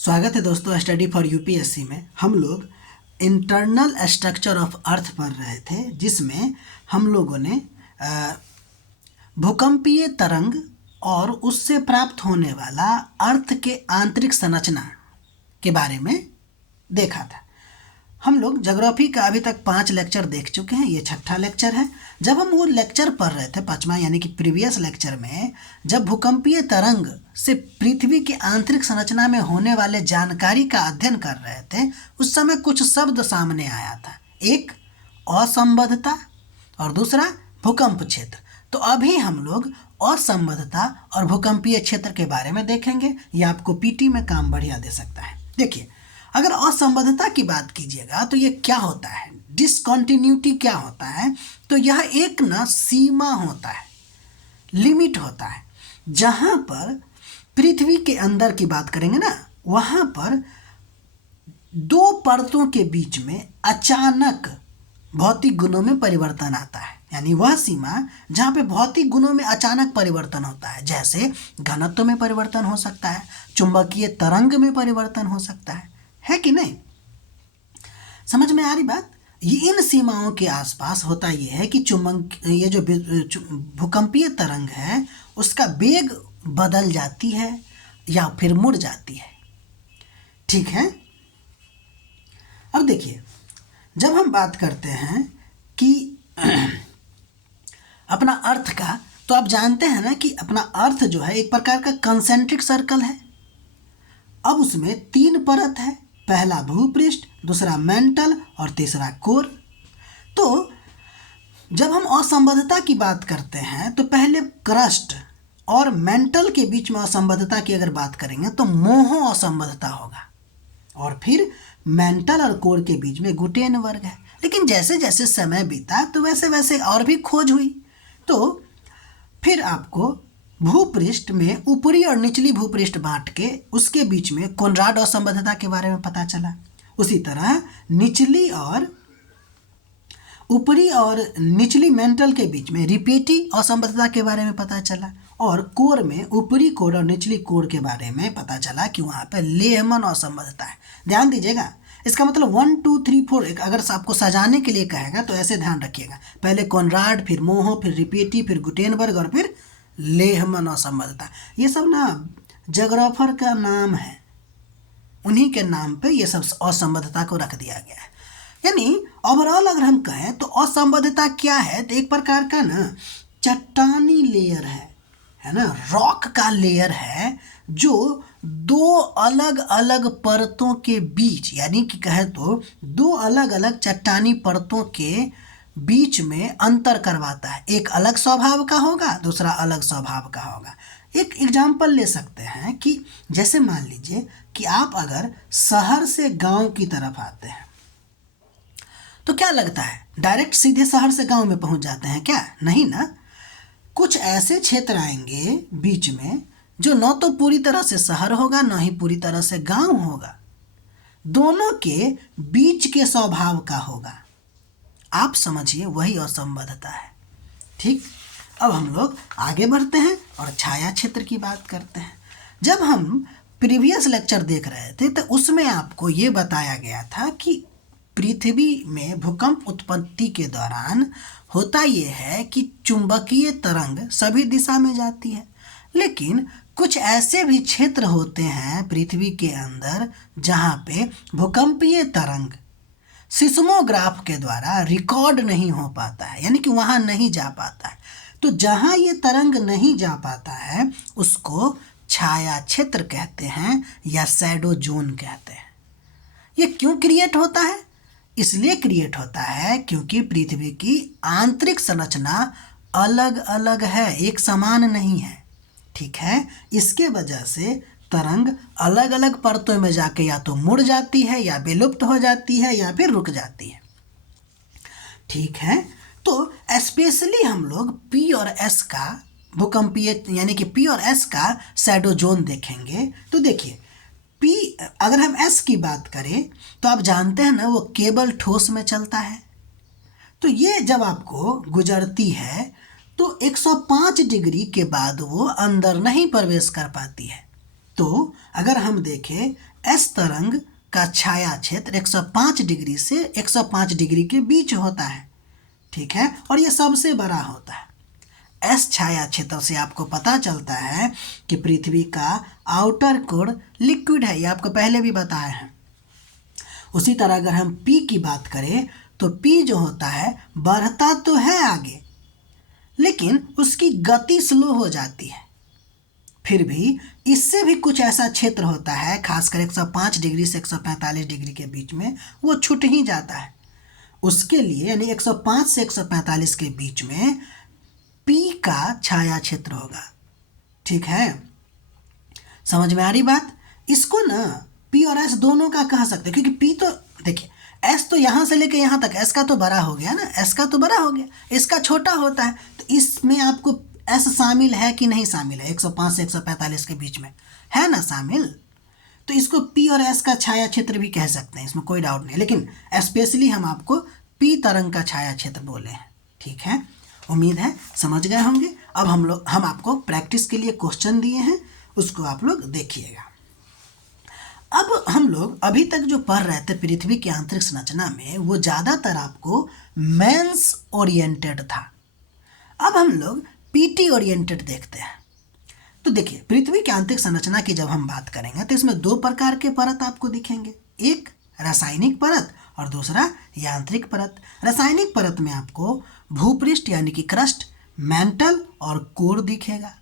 स्वागत है दोस्तों। स्टडी फॉर यूपीएससी में हम लोग इंटरनल स्ट्रक्चर ऑफ अर्थ पढ़ रहे थे, जिसमें हम लोगों ने भूकंपीय तरंग और उससे प्राप्त होने वाला अर्थ के आंतरिक संरचना के बारे में देखा था। हम लोग ज्योग्राफी का अभी तक 5 लेक्चर देख चुके हैं, ये 6ठा लेक्चर है। जब हम वो लेक्चर पढ़ रहे थे 5वां यानी कि प्रीवियस लेक्चर में, जब भूकंपीय तरंग से पृथ्वी की आंतरिक संरचना में होने वाले जानकारी का अध्ययन कर रहे थे, उस समय कुछ शब्द सामने आया था। एक असंबद्धता और दूसरा भूकंप क्षेत्र। तो अभी हम लोग असंबद्धता और भूकंपीय क्षेत्र के बारे में देखेंगे। ये आपको पीटी में काम बढ़िया दे सकता है। देखिए, अगर असंबद्धता की बात कीजिएगा तो ये क्या होता है, डिसकंटिन्यूटी क्या होता है, तो यह एक ना सीमा होता है, लिमिट होता है, जहाँ पर पृथ्वी के अंदर की बात करेंगे ना, वहाँ पर दो परतों के बीच में अचानक भौतिक गुणों में परिवर्तन आता है। यानी वह सीमा जहाँ पे भौतिक गुणों में अचानक परिवर्तन होता है, जैसे घनत्व में परिवर्तन हो सकता है, चुंबकीय तरंग में परिवर्तन हो सकता है कि नहीं? समझ में आ रही बात? ये इन सीमाओं के आसपास होता ये है कि ये जो भूकंपीय तरंग है उसका वेग बदल जाती है या फिर मुड़ जाती है। ठीक है। अब देखिए, जब हम बात करते हैं कि अपना अर्थ का, तो आप जानते हैं ना कि अपना अर्थ जो है एक प्रकार का कंसेंट्रिक सर्कल है। अब उसमें 3 परत है, पहला भूपृष्ठ, दूसरा मेंटल और तीसरा कोर। तो जब हम असंबद्धता की बात करते हैं तो पहले क्रस्ट और मेंटल के बीच में असंबद्धता की अगर बात करेंगे तो मोहो असंबद्धता होगा, और फिर मेंटल और कोर के बीच में गुटेन वर्ग है। लेकिन जैसे जैसे समय बीता तो वैसे वैसे और भी खोज हुई, तो फिर आपको भूपृष्ठ में ऊपरी और निचली भूपृष्ठ बांट के उसके बीच में कोनराड असंबद्धता के बारे में पता चला। उसी तरह ऊपरी और निचली मेंटल के बीच में रिपेटी असंबद्धता के बारे में पता चला, और कोर में ऊपरी कोर और निचली कोर के बारे में पता चला कि वहाँ पे लेहमन असंबद्धता है। ध्यान दीजिएगा, इसका मतलब 1 2 3 4 अगर आपको सजाने के लिए कहेगा तो ऐसे ध्यान रखिएगा, पहले कोनराड, फिर मोहो, फिर रिपेटी, फिर गुटेनबर्ग और फिर लेहमन असंबद्धता। ये सब ना जोग्राफर का नाम है, उन्हीं के नाम पे ये सब असंबद्धता को रख दिया गया है। यानी ओवरऑल अगर हम कहें तो असंबद्धता क्या है, तो एक प्रकार का ना चट्टानी लेयर है ना, रॉक का लेयर है, जो 2 अलग अलग परतों के बीच, यानी कि कहे तो 2 अलग अलग चट्टानी परतों के बीच में अंतर करवाता है। एक अलग स्वभाव का होगा, दूसरा अलग स्वभाव का होगा। एक एग्जाम्पल ले सकते हैं कि जैसे मान लीजिए कि आप अगर शहर से गांव की तरफ आते हैं तो क्या लगता है डायरेक्ट सीधे शहर से गांव में पहुंच जाते हैं क्या? नहीं ना। कुछ ऐसे क्षेत्र आएंगे बीच में जो न तो पूरी तरह से शहर होगा, न ही पूरी तरह से गांव होगा, दोनों के बीच के स्वभाव का होगा। आप समझिए, वही असंबद्धता है। ठीक, अब हम लोग आगे बढ़ते हैं और छाया क्षेत्र की बात करते हैं। जब हम प्रीवियस लेक्चर देख रहे थे तो उसमें आपको ये बताया गया था कि पृथ्वी में भूकंप उत्पत्ति के दौरान होता ये है कि चुंबकीय तरंग सभी दिशा में जाती है, लेकिन कुछ ऐसे भी क्षेत्र होते हैं पृथ्वी के अंदर जहाँ पे भूकंपीय तरंग सिस्मोग्राफ के द्वारा रिकॉर्ड नहीं हो पाता है, यानी कि वहाँ नहीं जा पाता है। तो जहाँ ये तरंग नहीं जा पाता है उसको छाया क्षेत्र कहते हैं या शैडो जोन कहते हैं। ये क्यों क्रिएट होता है? इसलिए क्रिएट होता है क्योंकि पृथ्वी की आंतरिक संरचना अलग अलग है, एक समान नहीं है। ठीक है, इसके वजह से तरंग अलग अलग परतों में जाके या तो मुड़ जाती है, या विलुप्त हो जाती है, या फिर रुक जाती है। ठीक है, तो स्पेशली हम लोग पी और एस का भूकंपीय यानी कि पी और एस का शैडो जोन देखेंगे। तो देखिए, पी, अगर हम एस की बात करें तो आप जानते हैं ना, वो केबल ठोस में चलता है। तो ये जब आपको गुजरती है तो 105 डिग्री के बाद वो अंदर नहीं प्रवेश कर पाती है। तो अगर हम देखें एस तरंग का छाया क्षेत्र 105 डिग्री से 105 डिग्री के बीच होता है, ठीक है, और ये सबसे बड़ा होता है। एस छाया क्षेत्र से आपको पता चलता है कि पृथ्वी का आउटर कोर लिक्विड है, ये आपको पहले भी बताया है। उसी तरह अगर हम पी की बात करें तो पी जो होता है बढ़ता तो है आगे, लेकिन उसकी गति स्लो हो जाती है। फिर भी इससे भी कुछ ऐसा क्षेत्र होता है, खासकर 105 डिग्री से 145 डिग्री के बीच में, वो छूट ही जाता है। उसके लिए यानी 105 से 145 के बीच में पी का छाया क्षेत्र होगा, ठीक है। समझ में आ रही बात? इसको ना पी और एस दोनों का कह सकते हैं, क्योंकि पी तो देखिए एस तो यहाँ से लेके यहाँ तक, एस का तो बड़ा हो गया ना, एस का तो बड़ा हो गया, इसका छोटा होता है। तो इसमें आपको एस शामिल है कि नहीं शामिल है? 105 से 145 के बीच में है ना शामिल, तो इसको पी और एस का छाया क्षेत्र भी कह सकते हैं, इसमें कोई डाउट नहीं। लेकिन स्पेशली हम आपको पी तरंग का छाया क्षेत्र बोले हैं, ठीक है। उम्मीद है समझ गए होंगे। अब हम आपको प्रैक्टिस के लिए क्वेश्चन दिए हैं, उसको आप लोग देखिएगा। अब हम लोग अभी तक जो पढ़ रहे थे पृथ्वी की आंतरिक संरचना में, वो ज़्यादातर आपको मेंस ओरिएंटेड था। अब हम लोग पीटी ओरिएंटेड देखते हैं। तो देखिए पृथ्वी की आंतरिक संरचना की जब हम बात करेंगे तो इसमें दो प्रकार के परत आपको दिखेंगे, एक रासायनिक परत और दूसरा यांत्रिक परत। रासायनिक परत में आपको भूपृष्ठ यानी कि क्रस्ट, मैंटल और कोर दिखेगा,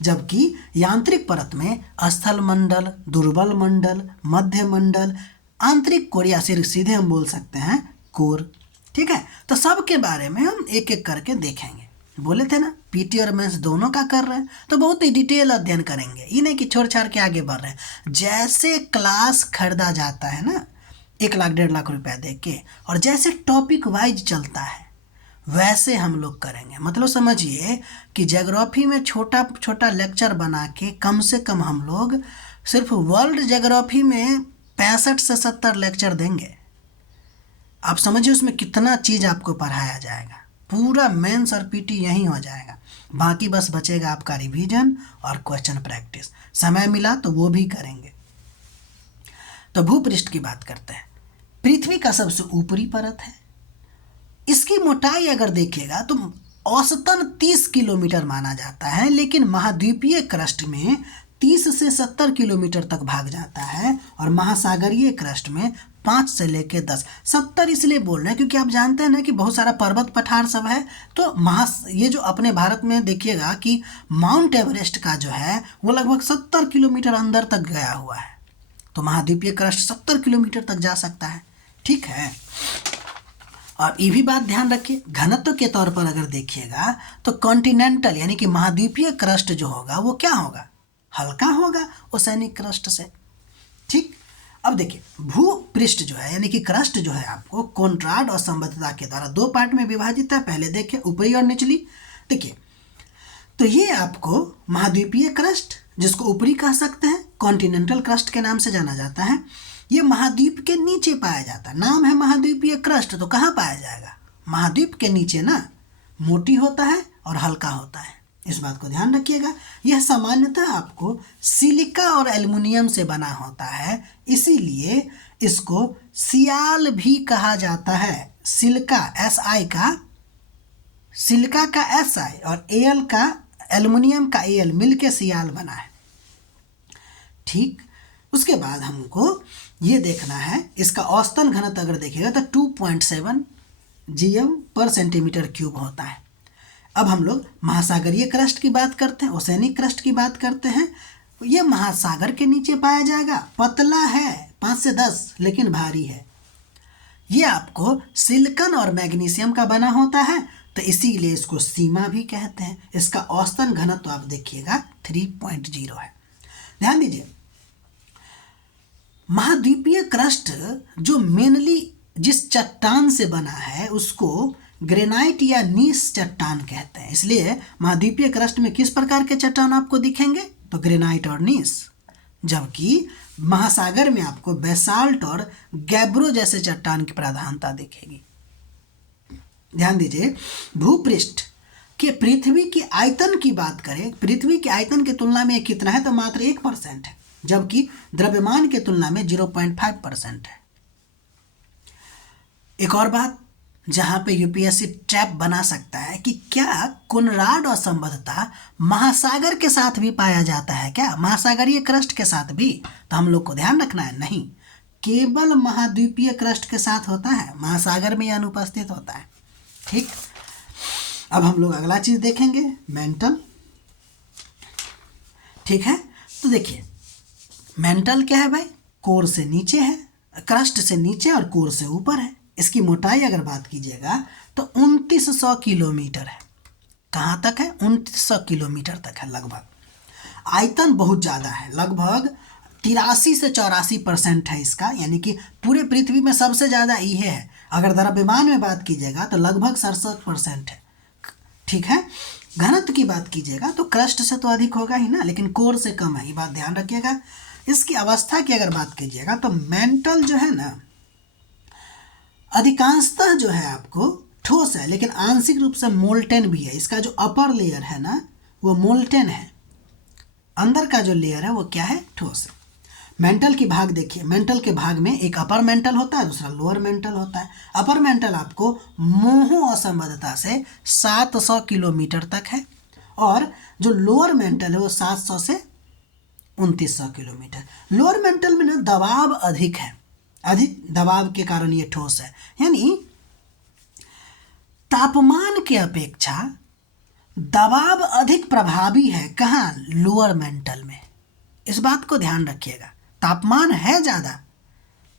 जबकि यांत्रिक परत में स्थल मंडल, दुर्बल मंडल, मध्य मंडल, आंतरिक कोर या सिर्फ सीधे हम बोल सकते हैं कोर, ठीक है। तो सब के बारे में हम एक एक करके देखेंगे। बोले थे ना पीटी और मेंस दोनों का कर रहे हैं, तो बहुत ही डिटेल अध्ययन करेंगे, ये नहीं कि छोड़ छाड़ के आगे बढ़ रहे हैं। जैसे क्लास खरीदा जाता है ना 1 लाख 1.5 लाख रुपया दे के, और जैसे टॉपिक वाइज चलता है वैसे हम लोग करेंगे। मतलब समझिए कि ज्योग्राफी में छोटा छोटा लेक्चर बना के कम से कम हम लोग सिर्फ वर्ल्ड ज्योग्राफी में 65 से 70 लेक्चर देंगे। आप समझिए उसमें कितना चीज़ आपको पढ़ाया जाएगा, पूरा मेंस और पीटी यहीं हो जाएगा। बाकी बस बचेगा आपका रिवीजन और क्वेश्चन प्रैक्टिस। समय मिला तो वो भी करेंगे। तो भूपृष्ठ की बात करते हैं। पृथ्वी का सबसे ऊपरी परत है। इसकी मोटाई अगर देखिएगा तो औसतन 30 किलोमीटर माना जाता है, लेकिन महाद्वीपीय क्रस्ट में 30 से 70 किलोमीटर तक भाग जाता है, और महासागरीय क्रस्ट में 5 से लेकर 10। 70 इसलिए बोल रहे हैं क्योंकि आप जानते हैं ना कि बहुत सारा पर्वत पठार सब है। तो ये जो अपने भारत में देखिएगा कि माउंट एवरेस्ट का जो है वो लगभग 70 किलोमीटर अंदर तक गया हुआ है। तो महाद्वीपीय क्रस्ट 70 किलोमीटर तक जा सकता है, ठीक है। और ये भी बात ध्यान रखिए, घनत्व के तौर पर अगर देखिएगा तो कॉन्टिनेंटल यानी कि महाद्वीपीय क्रस्ट जो होगा वो क्या होगा? हल्का होगा ओसेनिक क्रस्ट से, ठीक। अब देखिए भूपृष्ठ जो है यानी कि क्रस्ट जो है आपको कॉन्ट्राड और संबद्धता के द्वारा 2 पार्ट में विभाजित है। पहले देखिए ऊपरी और निचली। देखिए तो ये आपको महाद्वीपीय क्रस्ट, जिसको ऊपरी कह सकते हैं, कॉन्टिनेंटल क्रस्ट के नाम से जाना जाता है, ये महाद्वीप के नीचे पाया जाता है। नाम है महाद्वीपीय क्रस्ट, तो कहाँ पाया जाएगा? महाद्वीप के नीचे ना। मोटी होता है और हल्का होता है, इस बात को ध्यान रखिएगा। यह सामान्यतः आपको सिलिका और एल्युमिनियम से बना होता है, इसीलिए इसको सियाल भी कहा जाता है। सिलिका SI का, सिलिका का SI और एल का, एल्युमिनियम का एल मिलके सियाल बना है, ठीक। उसके बाद हमको ये देखना है इसका औसतन घनत्व अगर देखिएगा तो 2.7 GM पर सेंटीमीटर क्यूब होता है। अब हम लोग महासागरीय क्रस्ट की बात करते हैं, ओसेनिक क्रस्ट की बात करते हैं। ये महासागर के नीचे पाया जाएगा, पतला है 5 से 10 लेकिन भारी है। ये आपको सिलिकॉन और मैग्नीशियम का बना होता है, तो इसीलिए इसको सीमा भी कहते हैं। इसका औसतन घनत्व आप देखिएगा 3.0 है। ध्यान दीजिए महाद्वीपीय क्रस्ट जो मेनली जिस चट्टान से बना है उसको ग्रेनाइट या नीस चट्टान कहते हैं। इसलिए महाद्वीपीय क्रस्ट में किस प्रकार के चट्टान आपको दिखेंगे? तो ग्रेनाइट और नीस। जबकि महासागर में आपको बेसाल्ट और गैब्रो जैसे चट्टान की प्रधानता दिखेगी। ध्यान दीजिए भूपृष्ठ के पृथ्वी की आयतन की बात करें, पृथ्वी के आयतन की तुलना में कितना है? तो मात्र 1% है। जबकि द्रव्यमान के तुलना में 0.5% है। एक और बात जहाँ पे यूपीएससी ट्रैप बना सकता है कि क्या कोनराड असंबद्धता महासागर के साथ भी पाया जाता है क्या, महासागरीय क्रस्ट के साथ भी? तो हम लोग को ध्यान रखना है, नहीं, केवल महाद्वीपीय क्रस्ट के साथ होता है, महासागर में यह अनुपस्थित होता है। ठीक, अब हम लोग अगला चीज देखेंगे, मेंटल। ठीक है, तो देखिए मेंटल क्या है भाई, कोर से नीचे है, क्रस्ट से नीचे और कोर से ऊपर है। इसकी मोटाई अगर बात कीजिएगा तो 2900 किलोमीटर है। कहाँ तक है? 2900 किलोमीटर तक है लगभग। आयतन बहुत ज़्यादा है, लगभग 83 से 84% है इसका, यानी कि पूरे पृथ्वी में सबसे ज़्यादा ये है। अगर द्रव्यमान में बात कीजिएगा तो लगभग 67% है। ठीक है, घनत्व की बात कीजिएगा तो क्रस्ट से तो अधिक होगा ही ना, लेकिन कोर से कम है, ये बात ध्यान रखिएगा। इसकी अवस्था की अगर बात कीजिएगा तो मेंटल जो है ना, अधिकांशतः जो है आपको ठोस है, लेकिन आंशिक रूप से मोल्टेन भी है। इसका जो अपर लेयर है ना वो मोल्टेन है, अंदर का जो लेयर है वो क्या है? ठोस है। मेंटल की भाग देखिए, मेंटल के भाग में एक अपर मेंटल होता है, दूसरा लोअर मेंटल होता है। अपर मेंटल आपको मोहो असंबद्धता से 700 किलोमीटर तक है, और जो लोअर मेंटल है वो 700 से 2900 किलोमीटर। लोअर मेंटल में ना दबाव अधिक है, अधिक दबाव के कारण ये ठोस है, यानी तापमान के अपेक्षा दबाव अधिक प्रभावी है। कहाँ? लोअर मेंटल में। इस बात को ध्यान रखिएगा, तापमान है ज़्यादा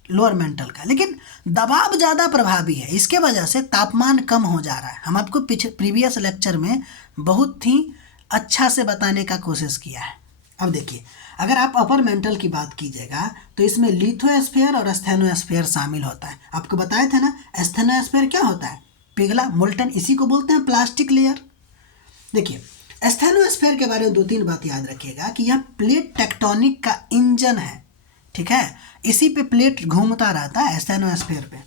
लोअर मेंटल का, लेकिन दबाव ज़्यादा प्रभावी है। इसके वजह से तापमान कम हो जा रहा है। हम आपको प्रीवियस लेक्चर में बहुत ही अच्छा से बताने का कोशिश किया है। अब देखिए, अगर आप अपर मेंटल की बात कीजिएगा तो इसमें लिथोस्फीयर और स्थेनोस्फीयर शामिल होता है। आपको बताए थे ना, स्थेनोस्फीयर क्या होता है? पिघला मोल्टन, इसी को बोलते हैं प्लास्टिक लेयर। देखिए, स्थेनोस्फीयर के बारे में 2-3 बात याद रखिएगा कि यह प्लेट टेक्टोनिक का इंजन है। ठीक है, इसी पे प्लेट घूमता रहता है स्थेनोस्फीयर पे।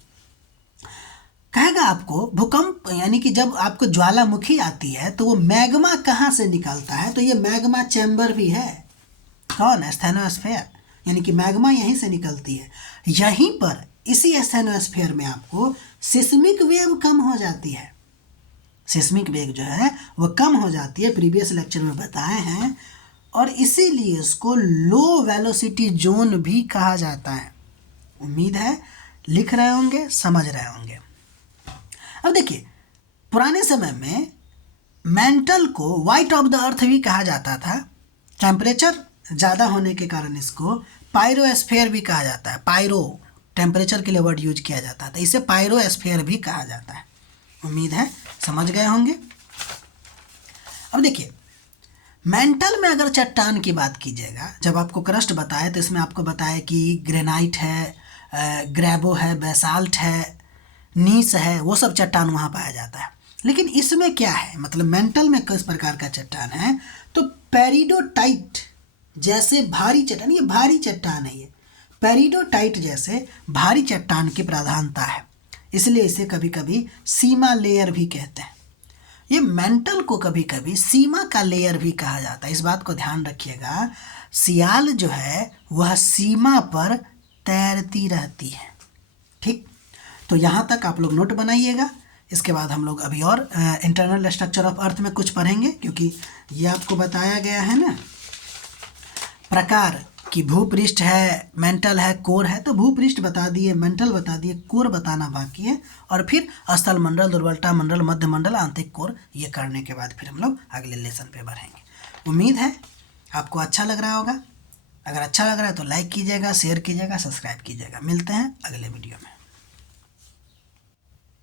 कहेगा आपको भूकंप, यानी कि जब आपको ज्वालामुखी आती है तो वो मैग्मा कहाँ से निकलता है? तो ये मैग्मा चैम्बर भी है। कौन? स्थेनोस्फीयर, यानी कि मैग्मा यहीं से निकलती है। यहीं पर इसी स्थेनोस्फीयर में आपको सिस्मिक वेव कम हो जाती है। सिस्मिक वेग जो है वो कम हो जाती है, प्रीवियस लेक्चर में बताए हैं, और इसीलिए इसको लो वेलोसिटी जोन भी कहा जाता है। उम्मीद है लिख रहे होंगे, समझ रहे होंगे। अब देखिए, पुराने समय में मेंटल को वाइट ऑफ द अर्थ भी कहा जाता था। टेम्परेचर ज़्यादा होने के कारण इसको पायरोस्फीयर भी कहा जाता है। पायरो टेम्परेचर के लिए वर्ड यूज किया जाता था, इसे पायरोस्फीयर भी कहा जाता है। उम्मीद है समझ गए होंगे। अब देखिए, मेंटल में अगर चट्टान की बात कीजिएगा, जब आपको क्रस्ट बताए तो इसमें आपको बताया कि ग्रेनाइट है, ग्रेबो है, बेसाल्ट है, नीस है, वो सब चट्टान वहाँ पाया जाता है। लेकिन इसमें क्या है, मतलब मेंटल में किस प्रकार का चट्टान है? तो पेरिडोटाइट जैसे भारी चट्टान, ये भारी चट्टान है, ये पेरिडोटाइट जैसे भारी चट्टान की प्रधानता है, इसलिए इसे कभी कभी सीमा लेयर भी कहते हैं। ये मेंटल को कभी कभी सीमा का लेयर भी कहा जाता है। इस बात को ध्यान रखिएगा, सियाल जो है वह सीमा पर तैरती रहती है। ठीक, तो यहाँ तक आप लोग नोट बनाइएगा। इसके बाद हम लोग अभी और इंटरनल स्ट्रक्चर ऑफ अर्थ में कुछ पढ़ेंगे, क्योंकि ये आपको बताया गया है ना प्रकार कि भूपृष्ठ है, मेंटल है, कोर है। तो भूपृष्ठ बता दिए, मेंटल बता दिए, कोर बताना बाकी है, और फिर स्थल मंडल, दुर्बलता मंडल, मध्य मंडल, आंतरिक कोर, ये करने के बाद फिर हम लोग अगले लेसन पे बढ़ेंगे। उम्मीद है आपको अच्छा लग रहा होगा। अगर अच्छा लग रहा है तो लाइक कीजिएगा, शेयर कीजिएगा, सब्सक्राइब कीजिएगा। मिलते हैं अगले वीडियो में।